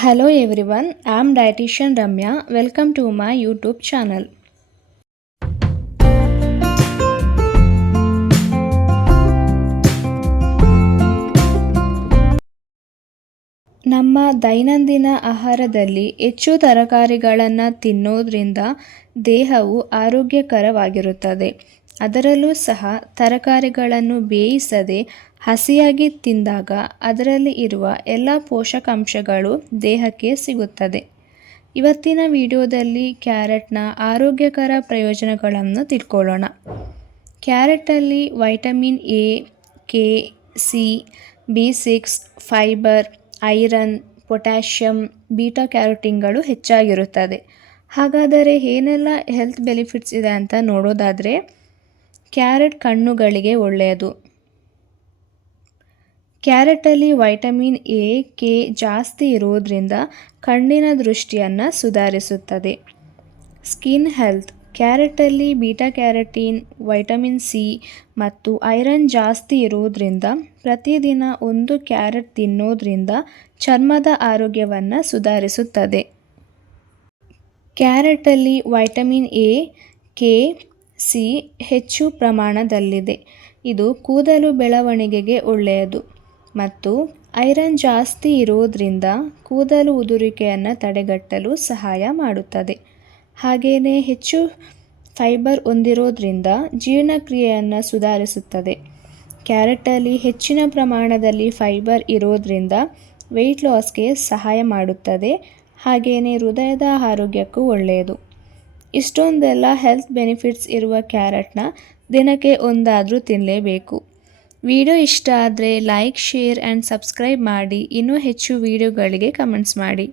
Hello everyone, I am dietitian Ramya. Welcome to my YouTube channel. ನಮ್ಮ ದೈನಂದಿನ ಆಹಾರದಲ್ಲಿ ಹೆಚ್ಚು ತರಕಾರಿಗಳನ್ನು ತಿನ್ನೋದ್ರಿಂದ ದೇಹವು ಆರೋಗ್ಯಕರವಾಗಿರುತ್ತದೆ. ಅದರಲ್ಲೂ ಸಹ ತರಕಾರಿಗಳನ್ನು ಬೇಯಿಸದೆ ಹಸಿಯಾಗಿ ತಿಂದಾಗ ಅದರಲ್ಲಿ ಇರುವ ಎಲ್ಲ ಪೋಷಕಾಂಶಗಳು ದೇಹಕ್ಕೆ ಸಿಗುತ್ತದೆ. ಇವತ್ತಿನ ವಿಡಿಯೋದಲ್ಲಿ ಕ್ಯಾರೆಟ್ನ ಆರೋಗ್ಯಕರ ಪ್ರಯೋಜನಗಳನ್ನು ತಿಳ್ಕೊಳ್ಳೋಣ. ಕ್ಯಾರೆಟಲ್ಲಿ ವೈಟಮಿನ್ ಎ, ಕೆ, ಸಿ, ಬಿ6, ಫೈಬರ್, ಐರನ್, ಪೊಟ್ಯಾಷಿಯಂ, ಬೀಟಾ ಕ್ಯಾರೋಟಿನ್ಗಳು ಹೆಚ್ಚಾಗಿರುತ್ತದೆ. ಹಾಗಾದರೆ ಏನೆಲ್ಲ ಹೆಲ್ತ್ ಬೆನಿಫಿಟ್ಸ್ ಇದೆ ಅಂತ ನೋಡೋದಾದರೆ, ಕ್ಯಾರೆಟ್ ಕಣ್ಣುಗಳಿಗೆ ಒಳ್ಳೆಯದು. ಕ್ಯಾರೆಟಲ್ಲಿ ವೈಟಮಿನ್ ಎ, ಕೆ ಜಾಸ್ತಿ ಇರೋದ್ರಿಂದ ಕಣ್ಣಿನ ದೃಷ್ಟಿಯನ್ನು ಸುಧಾರಿಸುತ್ತದೆ. ಸ್ಕಿನ್ ಹೆಲ್ತ್, ಕ್ಯಾರೆಟಲ್ಲಿ ಬೀಟಾ ಕ್ಯಾರೋಟಿನ್, ವೈಟಮಿನ್ ಸಿ ಮತ್ತು ಐರನ್ ಜಾಸ್ತಿ ಇರೋದ್ರಿಂದ ಪ್ರತಿದಿನ 1 ಕ್ಯಾರೆಟ್ ತಿನ್ನೋದ್ರಿಂದ ಚರ್ಮದ ಆರೋಗ್ಯವನ್ನು ಸುಧಾರಿಸುತ್ತದೆ. ಕ್ಯಾರೆಟಲ್ಲಿ ವೈಟಮಿನ್ ಎ, ಕೆ, ಸಿ ಹೆಚ್ಚು ಪ್ರಮಾಣದಲ್ಲಿದೆ. ಇದು ಕೂದಲು ಬೆಳವಣಿಗೆಗೆ ಒಳ್ಳೆಯದು ಮತ್ತು ಐರನ್ ಜಾಸ್ತಿ ಇರೋದ್ರಿಂದ ಕೂದಲು ಉದುರುವಿಕೆಯನ್ನು ತಡೆಗಟ್ಟಲು ಸಹಾಯ ಮಾಡುತ್ತದೆ. ಹಾಗೆಯೇ ಹೆಚ್ಚು ಫೈಬರ್ ಹೊಂದಿರೋದ್ರಿಂದ ಜೀರ್ಣಕ್ರಿಯೆಯನ್ನು ಸುಧಾರಿಸುತ್ತದೆ. ಕ್ಯಾರೆಟಲ್ಲಿ ಹೆಚ್ಚಿನ ಪ್ರಮಾಣದಲ್ಲಿ ಫೈಬರ್ ಇರೋದ್ರಿಂದ ವೆಯ್ಟ್ ಲಾಸ್ಗೆ ಸಹಾಯ ಮಾಡುತ್ತದೆ. ಹಾಗೆಯೇ ಹೃದಯದ ಆರೋಗ್ಯಕ್ಕೂ ಒಳ್ಳೆಯದು. ಇಷ್ಟೊಂದೆಲ್ಲ ಹೆಲ್ತ್ ಬೆನಿಫಿಟ್ಸ್ ಇರುವ ಕ್ಯಾರೆಟ್ನ ದಿನಕ್ಕೆ ಒಂದಾದರೂ ತಿನ್ನಲೇಬೇಕು. ವಿಡಿಯೋ ಇಷ್ಟ ಆದರೆ ಲೈಕ್, ಶೇರ್ ಆ್ಯಂಡ್ ಸಬ್ಸ್ಕ್ರೈಬ್ ಮಾಡಿ. ಇನ್ನೂ ಹೆಚ್ಚು ವಿಡಿಯೋಗಳಿಗೆ ಕಮೆಂಟ್ಸ್ ಮಾಡಿ.